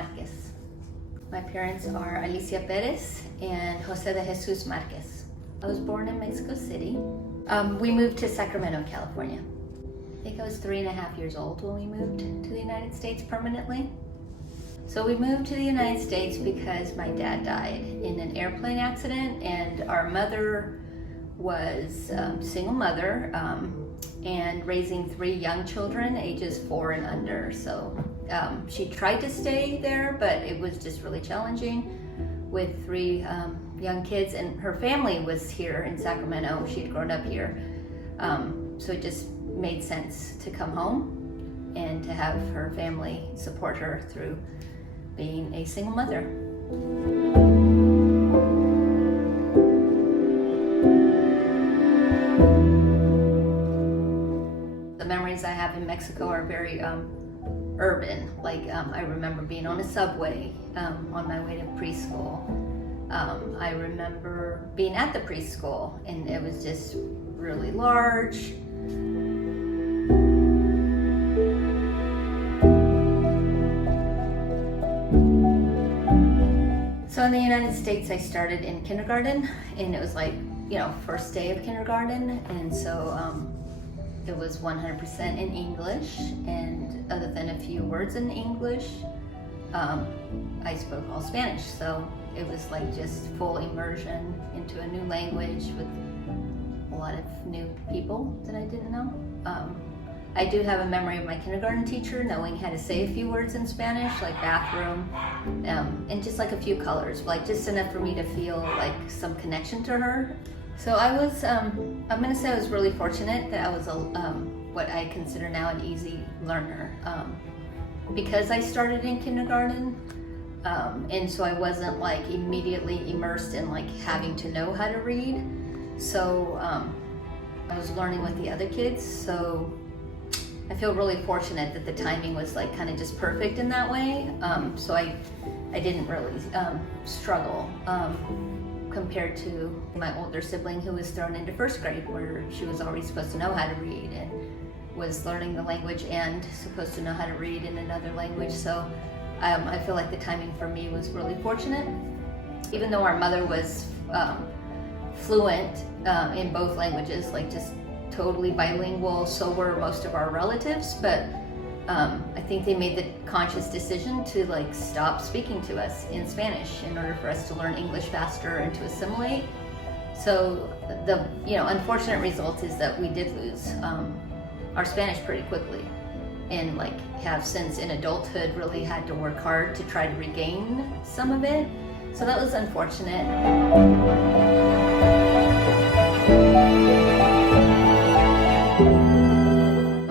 Marquez. My parents are Alicia Perez and Jose de Jesus Marquez. I was born in Mexico City. We moved to Sacramento, California. I think I was 3.5 years old when we moved to the United States permanently. So we moved to the United States because my dad died in an airplane accident, and our mother was a single mother and raising 3 young children, ages 4 and under. So she tried to stay there, but it was just really challenging with 3 young kids, and her family was here in Sacramento. She'd grown up here. So it just made sense to come home and to have her family support her through being a single mother. The memories I have in Mexico are very urban. Like I remember being on a subway on my way to preschool. I remember being at the preschool, and it was just really large. So in the United States, I started in kindergarten, and it was like, first day of kindergarten, and so it was 100% in English, and other than a few words in English, I spoke all Spanish. So it was like just full immersion into a new language with a lot of new people that I didn't know. I do have a memory of my kindergarten teacher knowing how to say a few words in Spanish, like bathroom, and just like a few colors, like just enough for me to feel like some connection to her. So I was, I'm gonna say I was really fortunate that I was what I consider now an easy learner. Because I started in kindergarten, and so I wasn't like immediately immersed in like having to know how to read. So I was learning with the other kids, so I feel really fortunate that the timing was like kind of just perfect in that way. So I didn't really struggle compared to my older sibling who was thrown into first grade, where she was already supposed to know how to read and was learning the language and supposed to know how to read in another language. So I feel like the timing for me was really fortunate. Even though our mother was fluent in both languages, like just totally bilingual, so were most of our relatives, but I think they made the conscious decision to like stop speaking to us in Spanish in order for us to learn English faster and to assimilate. So the unfortunate result is that we did lose our Spanish pretty quickly, and like have since in adulthood really had to work hard to try to regain some of it. So that was unfortunate.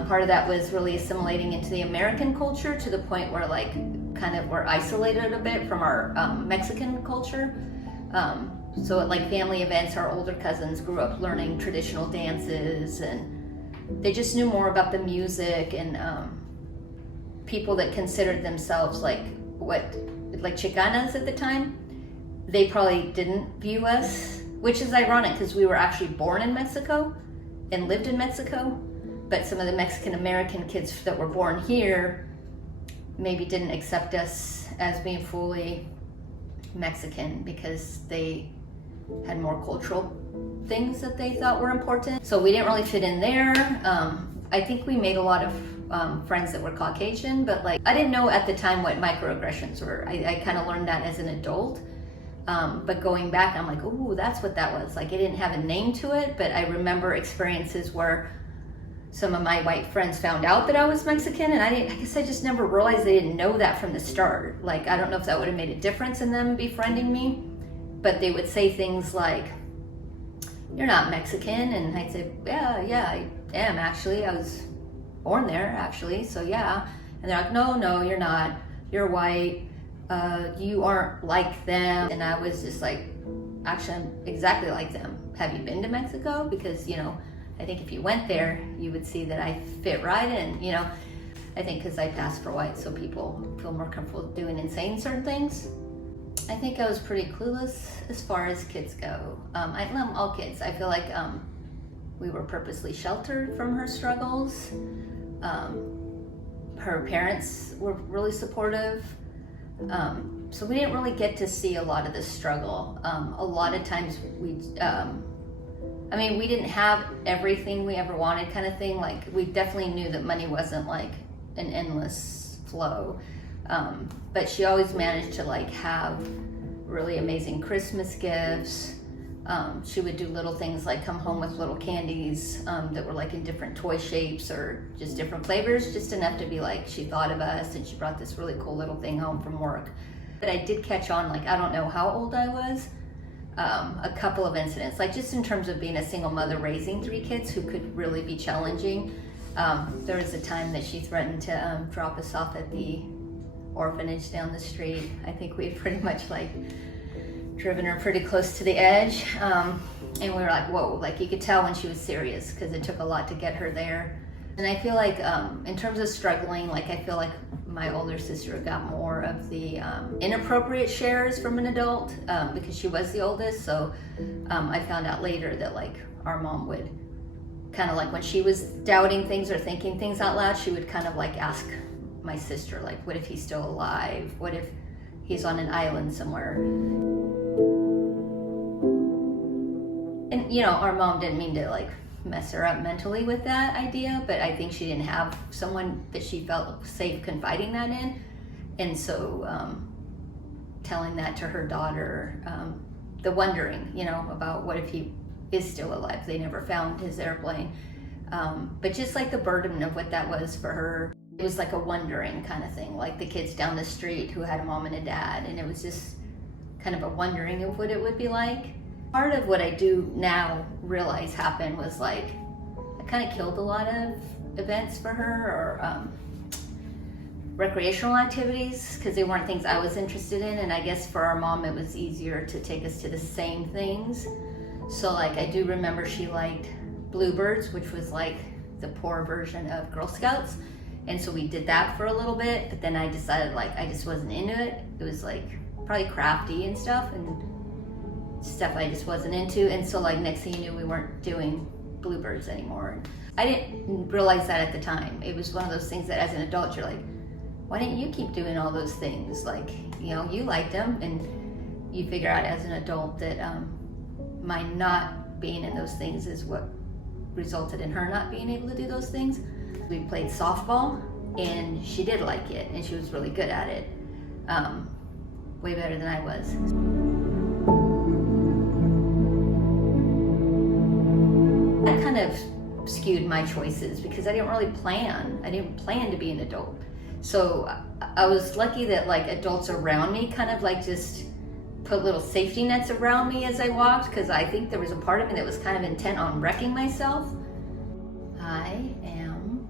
Part of that was really assimilating into the American culture to the point where like kind of we're isolated a bit from our Mexican culture. So at like family events, our older cousins grew up learning traditional dances, and they just knew more about the music, and people that considered themselves like Chicanas at the time, they probably didn't view us, which is ironic because we were actually born in Mexico and lived in Mexico. But some of the Mexican American kids that were born here maybe didn't accept us as being fully Mexican because they had more cultural things that they thought were important. So we didn't really fit in there. I think we made a lot of friends that were Caucasian, but like I didn't know at the time what microaggressions were. I kind of learned that as an adult. But going back, I'm like, ooh, that's what that was. Like it didn't have a name to it, but I remember experiences where some of my white friends found out that I was Mexican, and I guess I just never realized they didn't know that from the start. Like, I don't know if that would have made a difference in them befriending me, but they would say things like, "You're not Mexican," and I'd say, yeah, I am actually. I was born there actually, so yeah. And they're like, no, you're not. You're white. You aren't like them. And I was just like, actually, I'm exactly like them. Have you been to Mexico? Because, I think if you went there, you would see that I fit right in, I think because I passed for white, so people feel more comfortable doing and saying certain things. I think I was pretty clueless as far as kids go. I love all kids. I feel like we were purposely sheltered from her struggles. Her parents were really supportive. So we didn't really get to see a lot of the struggle. A lot of times we didn't have everything we ever wanted kind of thing. Like, we definitely knew that money wasn't like an endless flow. But she always managed to like have really amazing Christmas gifts. She would do little things like come home with little candies that were like in different toy shapes or just different flavors, just enough to be like, she thought of us, and she brought this really cool little thing home from work. But I did catch on, like, I don't know how old I was, a couple of incidents, like just in terms of being a single mother raising 3 kids who could really be challenging. There was a time that she threatened to drop us off at the orphanage down the street. I think we had pretty much like driven her pretty close to the edge. And we were like, whoa, like you could tell when she was serious, because it took a lot to get her there. And I feel like in terms of struggling, like I feel like my older sister got more of the inappropriate shares from an adult because she was the oldest. So I found out later that like our mom would kind of like, when she was doubting things or thinking things out loud, she would kind of like ask my sister, like, what if he's still alive? What if he's on an island somewhere? And you know, our mom didn't mean to like mess her up mentally with that idea, but I think she didn't have someone that she felt safe confiding that in. And so telling that to her daughter, the wondering, you know, about what if he is still alive. They never found his airplane. But just like the burden of what that was for her, it was like a wondering kind of thing, like the kids down the street who had a mom and a dad, and it was just kind of a wondering of what it would be like. Part of what I do now realize happened was like, I kind of killed a lot of events for her, or recreational activities, because they weren't things I was interested in, and I guess for our mom it was easier to take us to the same things. So like I do remember she liked Bluebirds, which was like the poor version of Girl Scouts. And so we did that for a little bit, but then I decided like I just wasn't into it. It was like probably crafty and stuff I just wasn't into. And so like next thing you knew, we weren't doing Bluebirds anymore. I didn't realize that at the time. It was one of those things that as an adult, you're like, why didn't you keep doing all those things? Like, you know, you liked them, and you figure out as an adult that my not being in those things is what resulted in her not being able to do those things. We played softball, and she did like it, and she was really good at it. Way better than I was. That kind of skewed my choices because I didn't really plan. I didn't plan to be an adult. So I was lucky that like adults around me kind of like just put little safety nets around me as I walked, because I think there was a part of me that was kind of intent on wrecking myself. I am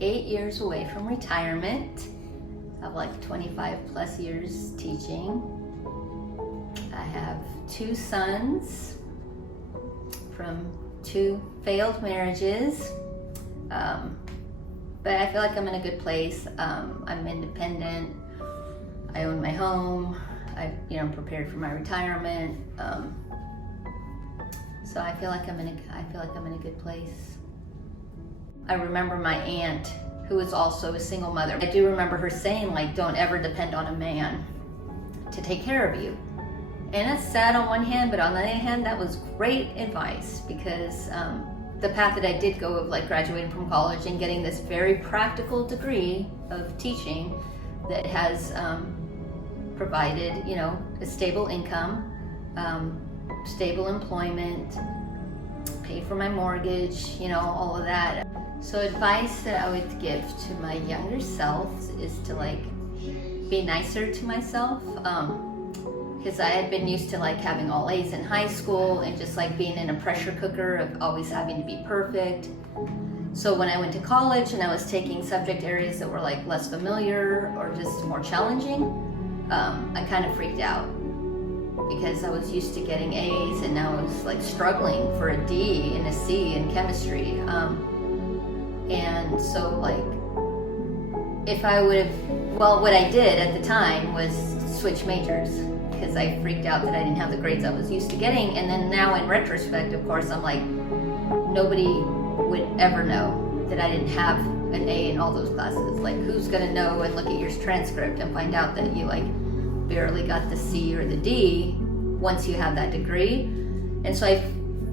8 years away from retirement. I have like 25 plus years teaching. I have 2 sons from 2 failed marriages. But I feel like I'm in a good place. I'm independent. I own my home. I'm prepared for my retirement. So I feel like I'm in a good place. I remember my aunt, who was also a single mother. I do remember her saying, like, don't ever depend on a man to take care of you. And that's sad on one hand, but on the other hand, that was great advice, because the path that I did go of like graduating from college and getting this very practical degree of teaching that has provided, a stable income, stable employment, pay for my mortgage, all of that. So advice that I would give to my younger self is to like be nicer to myself, because I had been used to like having all A's in high school and just like being in a pressure cooker of always having to be perfect. So when I went to college and I was taking subject areas that were like less familiar or just more challenging, I kind of freaked out, because I was used to getting A's and now I was like struggling for a D and a C in chemistry. And so like, if I would have, what I did at the time was switch majors, because I freaked out that I didn't have the grades I was used to getting. And then now in retrospect, of course, I'm like, nobody would ever know that I didn't have an A in all those classes. Like, who's gonna know and look at your transcript and find out that you like barely got the C or the D once you have that degree? And so I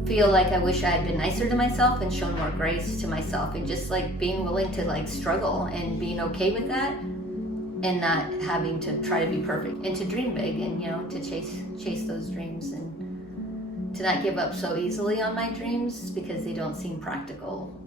feel like I wish I had been nicer to myself and shown more grace to myself, and just like being willing to like struggle and being okay with that, and not having to try to be perfect, and to dream big, and you know, to chase those dreams, and to not give up so easily on my dreams because they don't seem practical